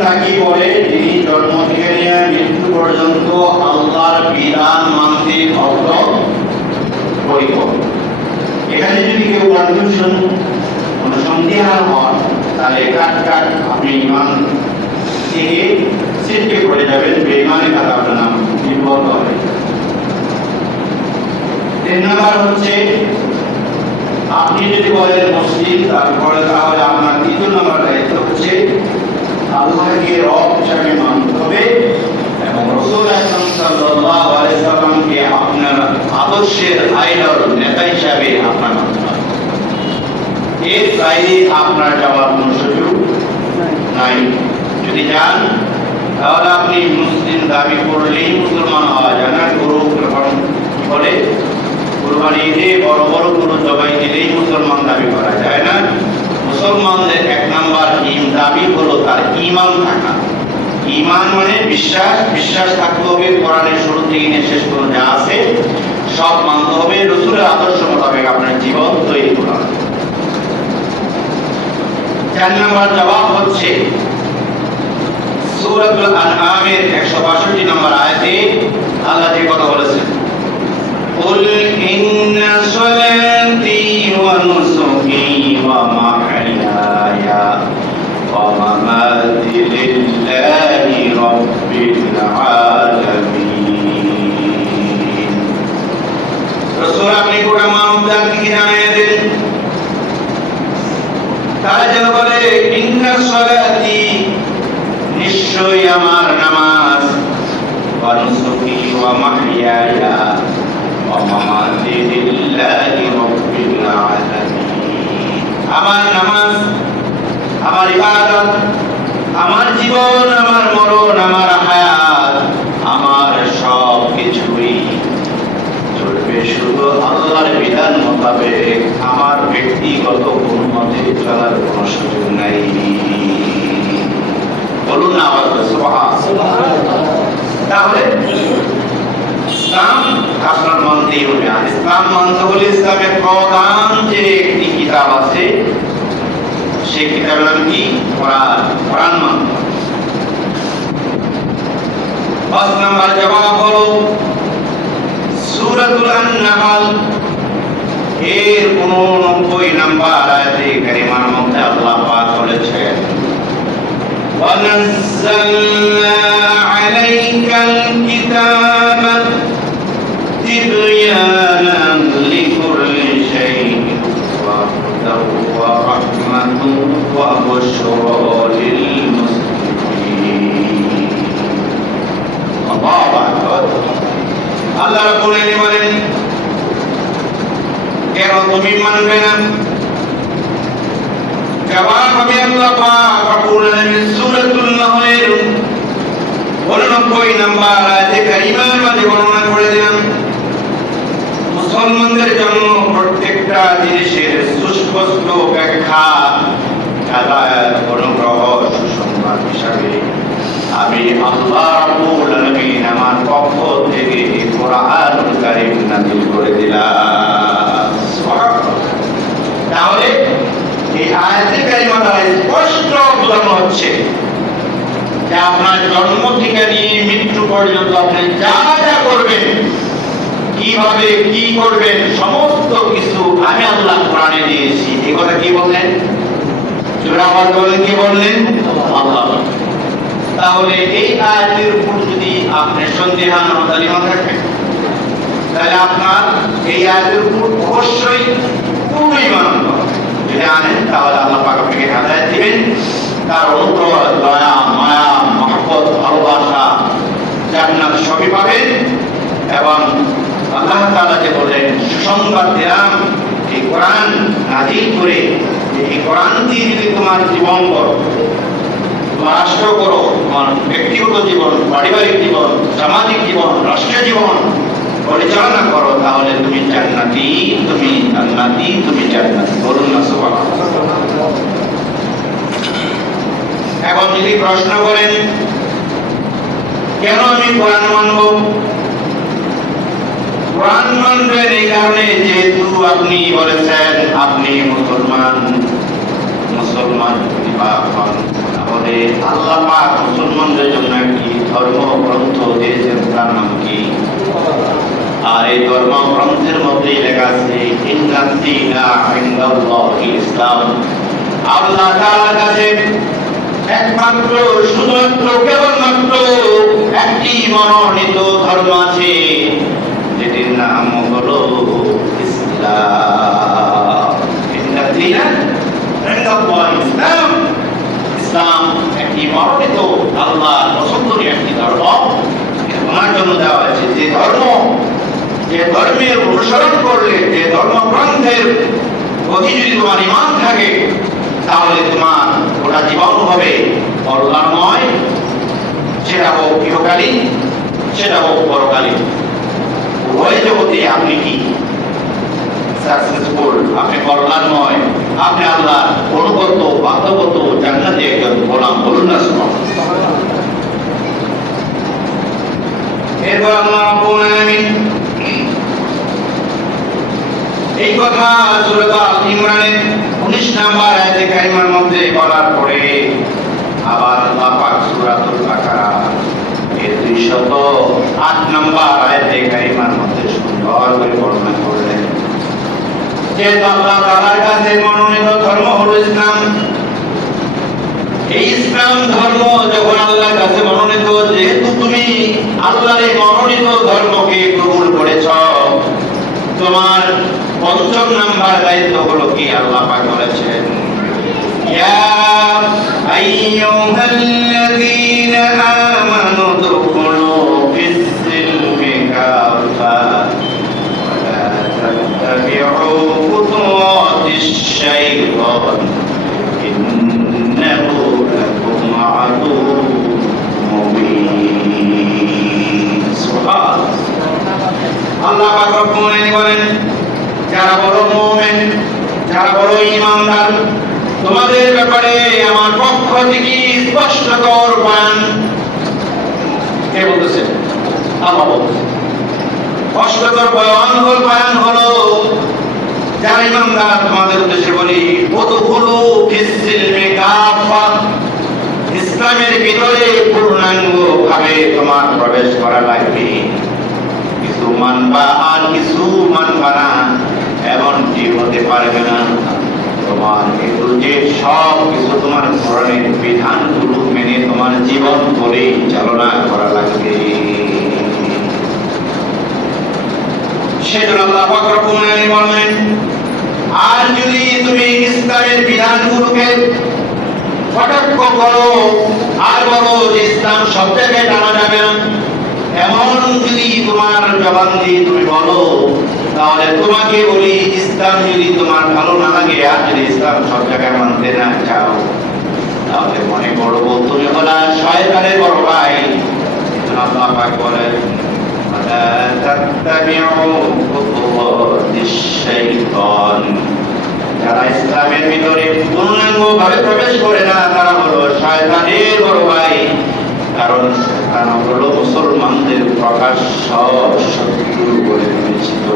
তাকে বলে যিনি জন্ম থেকে নিয়ে মৃত্যু পর্যন্ত আল্লাহর বিধান মানতে বদ্ধপরিকর। এখানে যদি কেউ কনফিউশন কোনো সন্দেহান হন তাহলে কাট আপনি ইমান থেকে সিটকে পড়ে যাবেন, বেঈমানে কথা আপনার নাম বিপদ হবে। 3 নাম্বার হচ্ছে আপনি যদি বলেন মুসলিম, তারপরে তাহলে আপনার 3 নম্বর দায়িত্ব হচ্ছে আল্লাহকে রব হিসাবে মানতে হবে এবং রাসূল আকরাম সাল্লাল্লাহু আলাইহি সাল্লামকে আপনার আদর্শের আইডল নেতা হিসাবে আপনার মানতে হবে। এর বাইরে আপনার যাওয়ার কোনো সুযোগ নাই। যদি যান তাহলে আপনি মুসলিম দাবি করলেই মুসলমান হওয়া যায় না। গরু বলে কুরবানি ঈদে বড় বড় গরু জবাই দিলেই মুসলমান দাবি করা যায় না। মুসলমানদের 1 নাম্বার দাবি হলো তার ঈমান থাকা। ঈমান মানে বিশ্বাস থাকতে হবে কোরআনের শুরু থেকে নিয়ে শেষ পর্যন্ত যা আছে সব মানতে হবে, রাসূলের আদর্শ মোতাবেক আপনার জীবন তৈরি করা হবে। 4 নম্বর জবাব হচ্ছে সূরাতুল আনআমের 162 নম্বর আয়াতে আল্লাহ যে কথা বলেছেন, قل إن صلاتي ونسكي ومحياي ومماتي لله رب العالمين। রাসূল আপনি গোটা মানবজাতিকে জানিয়ে দেন তারা যেন বলে ইন্না সলাতি নিশ্চয়ই আমার নামাজ, ওয়া নুসুকি ওয়া মাহইয়ায়া ওয়া মামাতি লিল্লাহি রাব্বিল আলামিন। আমার নামাজ, আমার ইবাদত, আমার জীবন, আমার মরণ, আমার হায়াত, আমার সব কিছুই চলবে শুধু আল্লাহর বিধান মোতাবেক। আমার ব্যক্তিগত কোনো মতে চলার কোনো সুযোগ নাই। বলুন না আওয়াজ করে সুবহানাল্লাহ। তাহলে ইসলাম আপনার মানতেই হবে। আর ইসলাম মানতে হলে ইসলামের প্রধান যে একটি কিতাব আছে সেই কিতাবের নাম কি? কোরআন মানতে হবে। 5 নম্বর জবাব হলো সূরাতুল আন-নাহল এর 89 নম্বর আয়াতে কারিমার মধ্যে আল্লাহ পাক বলেছেন, وَنَزَّلْنَا عَلَيْكَ الْكِتَابَ تِبْيَانًا لِكُلِّ شَيْءٍ وَهُدًى وَرَحْمَةً وَبُشْرَى لِلْمُسْلِمِينَ। আল্লাহু আকবার। আল্লাহ রাব্বুল আলামিন বলেন, কেন তুমি মানবে না? জবাব হবে আল্লাহ পাক রব্বুল আলামিন সূরাতুল নাহলের 89 নম্বর আয়াতে কারিমার মধ্যে বর্ণনা করে দিলেন, মুসলমানদের জন্য প্রত্যেকটা জিনিসের সুস্পষ্ট ব্যাখ্যা, হেদায়েত, অনুগ্রহ, সুসংবাদ হিসাবে আমি আল্লাহ রাব্বুল আলামিন আমার পক্ষ থেকে কোরআন কারীম নাযিল করে দিলাম। তাহলে এই আয়াতে কারিমা দ্বারা স্পষ্ট বোঝানো হচ্ছে যে আপনার জন্ম থেকে নিয়ে মৃত্যু পর্যন্ত আপনি যা যা করবেন, কিভাবে কি করবেন, সমস্ত কিছু আমি আল্লাহ কোরআনে দিয়েছি। এই কথা কি বললেন? জোরে আওয়াজ বলেন, কি বললেন? আল্লাহ। তাহলে এই আয়াতের উপর যদি আপনি সন্দেহান অদালিমা থাকেন তাহলে আপনার এই আয়াতের উপর অবশ্যই পূর্ণ ঈমান আনতে হবে। যদি আনেন তাহলে আল্লাহ পাক আপনাকে হেদায়েত দিবেন, তার অনুগ্রহ, দয়া, মায়া, মহব্বত, ভালোবাসা, জান্নাত সবই পাবেন। এবং আল্লাহ তাআলা যে বলেন সুসংবাদ দিলাম এই কোরআন নাযিল করে, এই কোরআন দিয়ে যদি তোমার জীবন করো, তোমার রাষ্ট্র করো, তোমার ব্যক্তিগত জীবন, পারিবারিক জীবন, সামাজিক জীবন, রাষ্ট্রীয় জীবন পরিচালনা করো, তাহলে তুমি জান্নাতি, তুমি জান্নাতি, তুমি জান্নাতি। বলুন না সুবহানাল্লাহ। এখন যদি প্রশ্ন করেন কেন আমি কোরআন মানব? কোরআন মানবেন এই কারণে যেহেতু আপনি বলেছেন আপনি মুসলমান। মুসলমান যদি পাক হন তাহলে আল্লাহ পাক মুসলমানদের জন্য একটি ধর্মগ্রন্থ দিয়েছেন, তার নাম কি? আর এই ধর্মগ্রন্থের মধ্যেই লেখা আছে ইন্নাদ-দীনা ইনদাল্লাহিল ইসলাম। আল্লাহ তাআলার কাছে একমাত্র, শুধুমাত্র, কেবলমাত্র একটি মনোনীত ধর্ম আছে, যেটির নাম হলো ইসলাম। ইন্নাদ-দীনা ইনদাল্লাহিল ইসলাম। ইসলাম একটি মনোনীত, আল্লাহর পছন্দনীয় একটি ধর্ম। তোমার জন্য দেওয়া হয়েছে যে ধর্ম, যে ধর্মের অনুসরণ করলে, যে ধর্মগ্রন্থের প্রতি যদি তোমার ঈমান থাকে, তাহলে তোমার গোটা জীবন হবে কল্যাণময়। সেটা হোক ইহকালীন, সেটা হোক পরকালীন, উভয় জগতে আপনি কি সাকসেসফুল, আপনি কল্যাণময়, আপনি আল্লাহর অনুগত, বাধ্যগত, জান্নাতি একজন গোলাম। বলুন না সুবহানাল্লাহ। এরপর আল্লাহ রাব্বুল আলামিন এই কথা সূরা আল ইমরানের 19 নম্বর আয়াতে কারিমার মধ্যে বলার পরে আবার আল্লাহ পাক সূরাতুল বাকারা এর 208 নম্বর আয়াতে কারিমার মধ্যে সুন্দর করে বর্ণনা করলেন যে আল্লাহ তাআলার কাছে মনোনীত ধর্ম হলো ইসলাম। এই ইসলাম ধর্ম যখন আল্লাহর কাছে মনোনীত, যেহেতু তুমি আল্লাহর এই মনোনীত ধর্মকে কবুল করেছ, তোমার পঞ্চম নাম্বার দায়িত্ব হলো কি? আল্লাহ পাক বলেছেন ইয়া আইয়ুহাল্লাযীনা আমানু দুখুলু ফিস-সিলমি কাফা ওয়া লা তাত্তাবিউ খুতুওয়াতিশ শাইতান ইন্নাহু লাকুম আদুউম মুবিন। সুবহানাল্লাহ। আল্লাহ পাক রব্বুল আলামিন বলেন, যারা বড় মুমিন, যারা বড় ঈমানদার, তোমাদের ব্যাপারে আমার পক্ষ থেকে স্পষ্টতর বয়ান। কে বলতেছে? আল্লাহ বলতেছে। স্পষ্টতর বয়ান হলো, যারা ঈমানদার, তোমাদের উদ্দেশ্যে বলি, উদখুলু ফিস-সিলমি কাফা, ইসলামের ভিতরে পূর্ণাঙ্গ ভাবে তোমার প্রবেশ করা লাগবে। কিছু মানবা আর কিছু মানবা না, এমনটি হতে পারবে না। তোমার কিন্তু যে সব কিছু তোমার কোরআনের বিধানগুলো মেনে তোমার জীবন পরিচালনা করা লাগবে। সেজন্য আল্লাহ পাক রব্বুল আলামিন বলেন, আর যদি তুমি ইসলামের বিধানগুলোকে কটাক্ষ করো আর বলো যে ইসলাম সব জায়গায় টানা যাবে না, এমন যদি তোমার জবান দিয়ে তুমি বলো, তাহলে তোমাকে বলি, ইসলাম যদি তোমার ভালো না লাগে আর যদি ইসলাম সব জায়গায় মানতে না চাও, তাহলে মনে করবো তুমি হলা শয়তানের বড় ভাই। আল্লাহ পাক বলেন ওয়ালা তাত্তাবিউ খুতুওয়াতিশ শাইতান, যারা ইসলামের ভিতরে পূর্ণাঙ্গ ভাবে প্রবেশ করে না, তারা হলো শয়তানের বড় ভাই। কারণ শয়তান হলো মুসলমানদের প্রকাশ্য শত্রু বলে বিবেচিত।